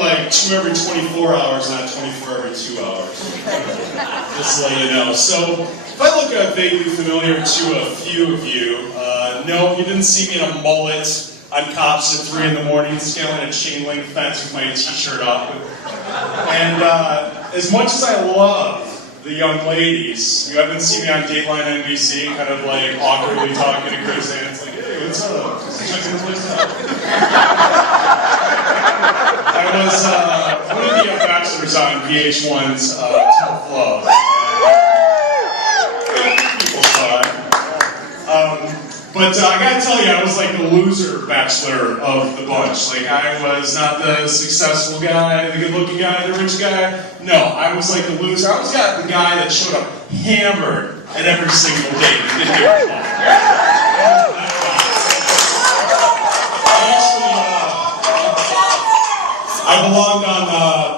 like 2 every 24 hours, not 24 every 2 hours. Just to let you know. So, if I look vaguely familiar to a few of you, no, you didn't see me in a mullet on cops at 3 in the morning, scaling a chain link fence with my t-shirt off. And as much as I love the young ladies, you haven't seen me on Dateline NBC, kind of like awkwardly talking to Chris, and it's like, hey, what's up? Just checking the place out. I was one of the bachelors on VH1's Tough Love. People saw it. But I gotta tell you, I was like the loser bachelor of the bunch. Like, I was not the successful guy, the good-looking guy, the rich guy. No, I was like the loser. I was the guy that showed up hammered at every single date. Didn't give a fuck. I belonged on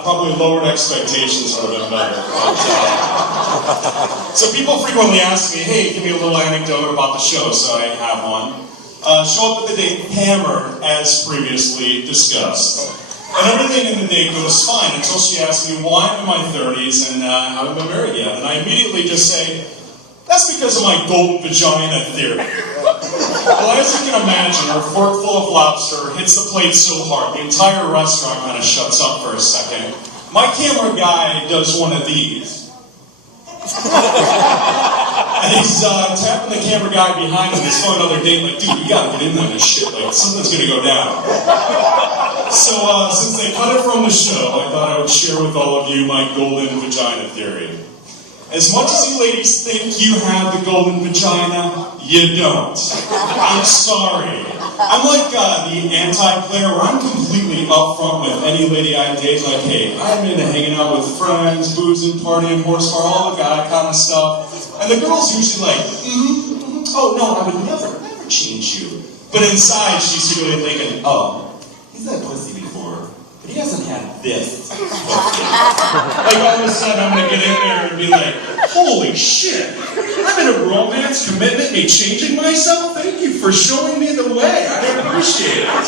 probably lowered expectations would have been better. So people frequently ask me, hey, give me a little anecdote about the show, so I have one. Show up at the date hammered, as previously discussed. And everything in the date goes fine until she asks me why I'm in my 30s and haven't been married yet. And I immediately just say, that's because of my golden vagina theory. Well, as you can imagine, her fork full of lobster hits the plate so hard, the entire restaurant kind of shuts up for a second. My camera guy does one of these. And he's tapping the camera guy behind him. He's on another date, like, dude, you gotta get in on this shit. Like, something's gonna go down. So, since they cut it from the show, I thought I would share with all of you my golden vagina theory. As much as you ladies think you have the golden vagina, you don't. I'm sorry. I'm like the anti-player where I'm completely upfront with any lady I date. Like, hey, I'm into hanging out with friends, boozing, partying, horsepower, all the guy kind of stuff. And the girl's usually like, oh no, I would never change you. But inside, she's secretly thinking, oh, he's had pussy before. But he hasn't had this. Like all of a sudden I'm gonna get in there and be like, holy shit, I'm in a romance commitment, me changing myself? Thank you for showing me the way. I appreciate it.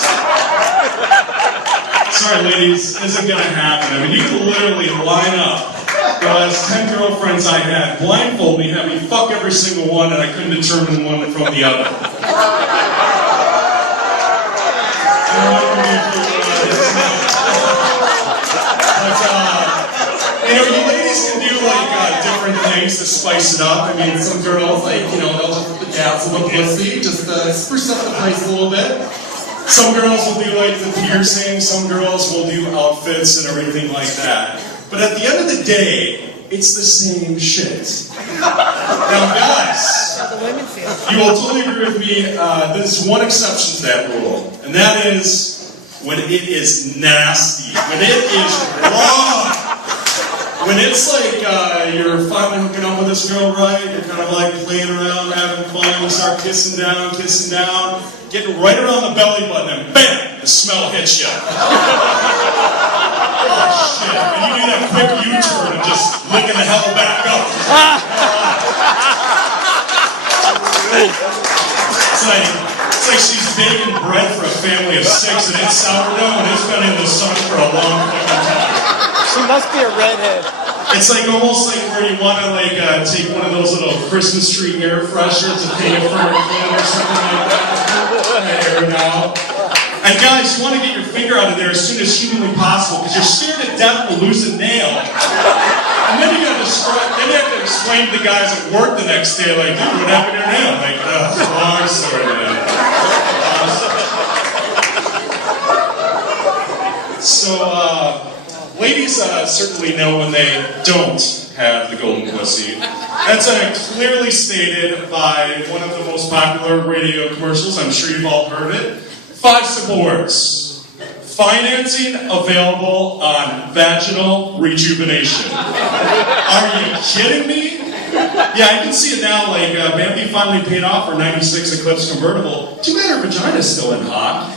Sorry ladies, isn't gonna happen. I mean, you can literally line up the last 10 girlfriends I had, blindfold me, have me fuck every single one, and I couldn't determine one from the other. You know, you ladies can do like different things to spice it up. I mean, some girls, like, you know, they'll just dazzle the pussy, just spruce up the place a little bit. Some girls will do like the piercing, some girls will do outfits and everything like that. But at the end of the day, it's the same shit. Now guys, you will totally agree with me, there's one exception to that rule, and that is when it is nasty, when it is wrong. When it's like you're finally hooking up with this girl, right? You're kind of like playing around, having fun, you start kissing down, getting right around the belly button, and bam, the smell hits you. Oh shit! And you do that quick U-turn and just licking the hell back up. It's like she's baking bread for a family of 6 and it's sourdough and it's been in the sun for a long fucking time. She must be a redhead. It's like almost like where you want to like take one of those little Christmas tree air fresheners and hang it from a kid or something like that. Air it out. And guys, you want to get your finger out of there as soon as humanly possible because you're scared to death to lose a nail. And then you have to explain to the guys at work the next day, like, dude, what happened to your nail? Like, long story, man. Ladies certainly know when they don't have the golden pussy. That's clearly stated by one of the most popular radio commercials. I'm sure you've all heard it. 5 simple words. Financing available on vaginal rejuvenation. Are you kidding me? Yeah, I can see it now, like, Bambi finally paid off her 96 Eclipse convertible. Too bad her vagina's still in hot.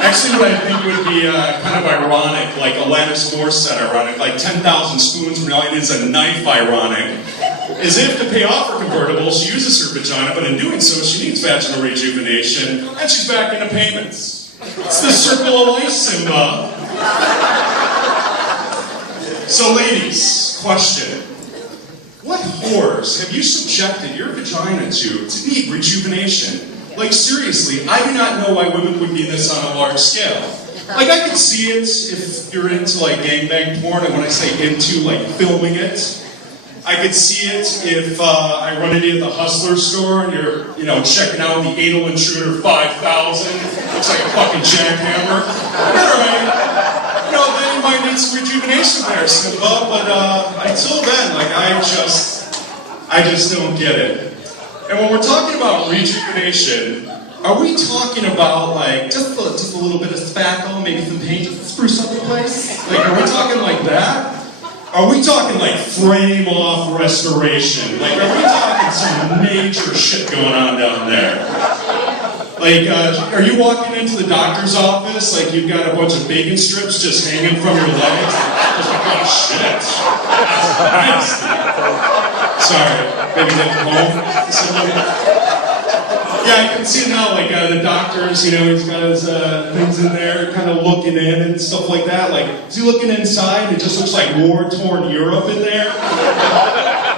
Actually, what I think would be kind of ironic, like Alanis Morissette ironic, like 10,000 spoons really is a knife ironic, is if to pay off her convertible, she uses her vagina, but in doing so, she needs vaginal rejuvenation, and she's back into payments. It's the circle of life, Simba. So ladies, question. What horrors have you subjected your vagina to need rejuvenation? Like seriously, I do not know why women would need this on a large scale. Like I could see it if you're into like gangbang porn, and when I say into, like filming it. I could see it if I run into you at the Hustler store and you're, checking out the Anal Intruder 5000. Looks like a fucking jackhammer. Alright. Then you might need some rejuvenation there, Simba. But until then, like, I just don't get it. And when we're talking about rejuvenation, are we talking about, like, just a little bit of spackle, maybe some paint just to spruce up the place? Like, are we talking like that? Are we talking like frame-off restoration? Like, are we talking some major shit going on down there? Like, are you walking into the doctor's office like you've got a bunch of bacon strips just hanging from your legs? Just like, oh shit, that's nasty. Sorry, maybe get home. Yeah, I can see now, like, the doctors, he's got his things in there, kind of looking in and stuff like that. Like, is he looking inside? It just looks like war-torn Europe in there.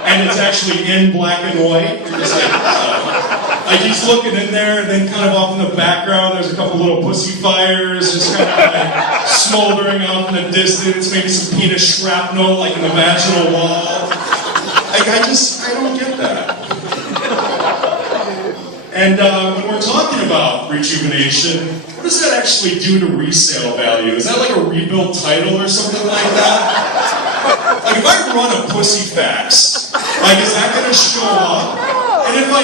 And it's actually in black and white. You're just like, oh. Like, he's looking in there, and then kind of off in the background, there's a couple little pussy fires, just kind of like smoldering off in the distance, maybe some penis shrapnel, like in the vaginal wall. Like, I don't get that. And when we're talking about rejuvenation, what does that actually do to resale value? Is that like a rebuild title or something like that? Like if I run a pussy fax, like is that going to show up? And if I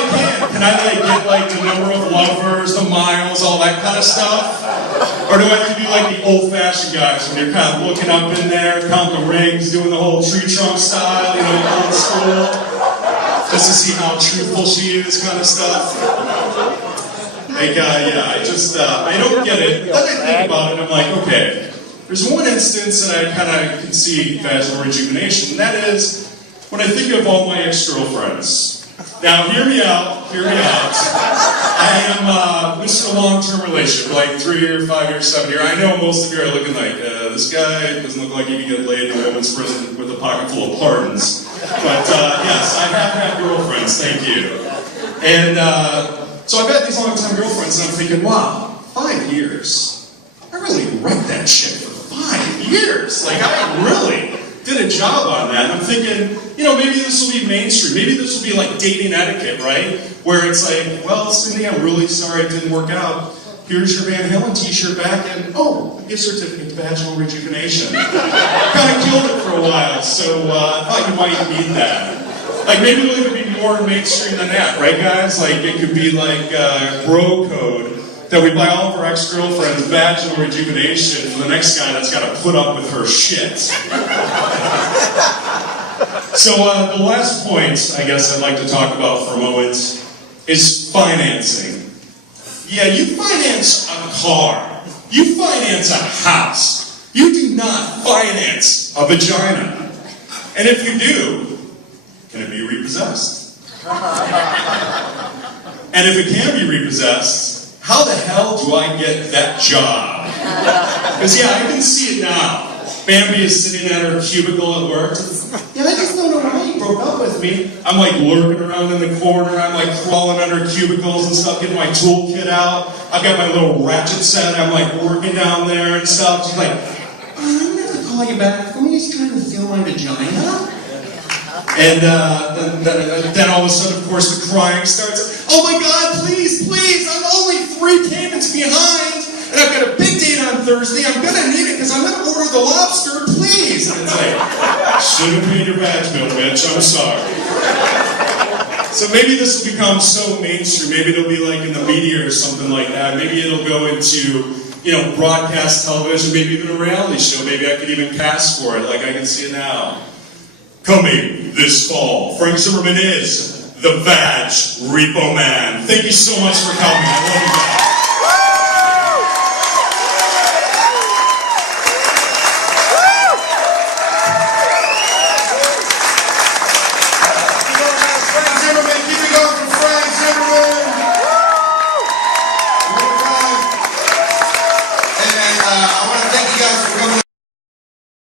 can I like get like the number of lovers, the miles, all that kind of stuff? Or do I have to do like the old-fashioned guys when you're kind of looking up in there, count the rings, doing the whole tree trunk style, old school? Just to see how truthful she is, kind of stuff. Like, I don't get it. But then I think about it, and I'm like, okay, there's one instance that I kind of can see vaginal rejuvenation, and that is when I think of all my ex-girlfriends. Now, hear me out. I am Mr. Long-term relationship, like 3 year, 5 year, 7 year. I know most of you are looking like, this guy doesn't look like he can get laid in a woman's prison with a pocket full of pardons. But yes, I have had girlfriends, thank you. And so I've had these long-time girlfriends, and I'm thinking, wow, 5 years. I really wrecked that shit for 5 years. Like, I really did a job on that. And I'm thinking, maybe this will be mainstream. Maybe this will be like dating etiquette, right? Where it's like, well, Cindy, I'm really sorry it didn't work out. Here's your Van Halen t-shirt back, and a gift certificate to vaginal rejuvenation. Kind of killed it for a while, so I thought you might need that. Like, maybe it'll even be more mainstream than that, right, guys? Like, it could be like bro code that we buy all of our ex-girlfriends vaginal rejuvenation for the next guy that's got to put up with her shit. So the last point, I guess I'd like to talk about for a moment is financing. Yeah, you finance a car. You finance a house. You do not finance a vagina. And if you do, can it be repossessed? And if it can be repossessed, how the hell do I get that job? Because yeah, I can see it now. Bambi is sitting at her cubicle at work. Yeah, I just don't know why he broke up with me. I'm like lurking around in the corner. I'm like crawling under cubicles and stuff, getting my toolkit out. I've got my little ratchet set. I'm like working down there and stuff. She's like, I'm gonna have to call you back. Let me just try to feel my vagina. And then all of a sudden, of course, the crying starts. Oh my God, please, please, I'm only 3 payments behind. And I've got a big date on Thursday. I'm gonna need it because I'm gonna order the lobster, please. And it's like, should have paid your badge bill, bitch. I'm sorry. So maybe this will become so mainstream. Maybe it'll be like in the media or something like that. Maybe it'll go into, broadcast television, maybe even a reality show. Maybe I could even cast for it, like I can see it now. Coming this fall, Frank Zimmerman is the Vag Repo Man. Thank you so much for coming. I love you guys.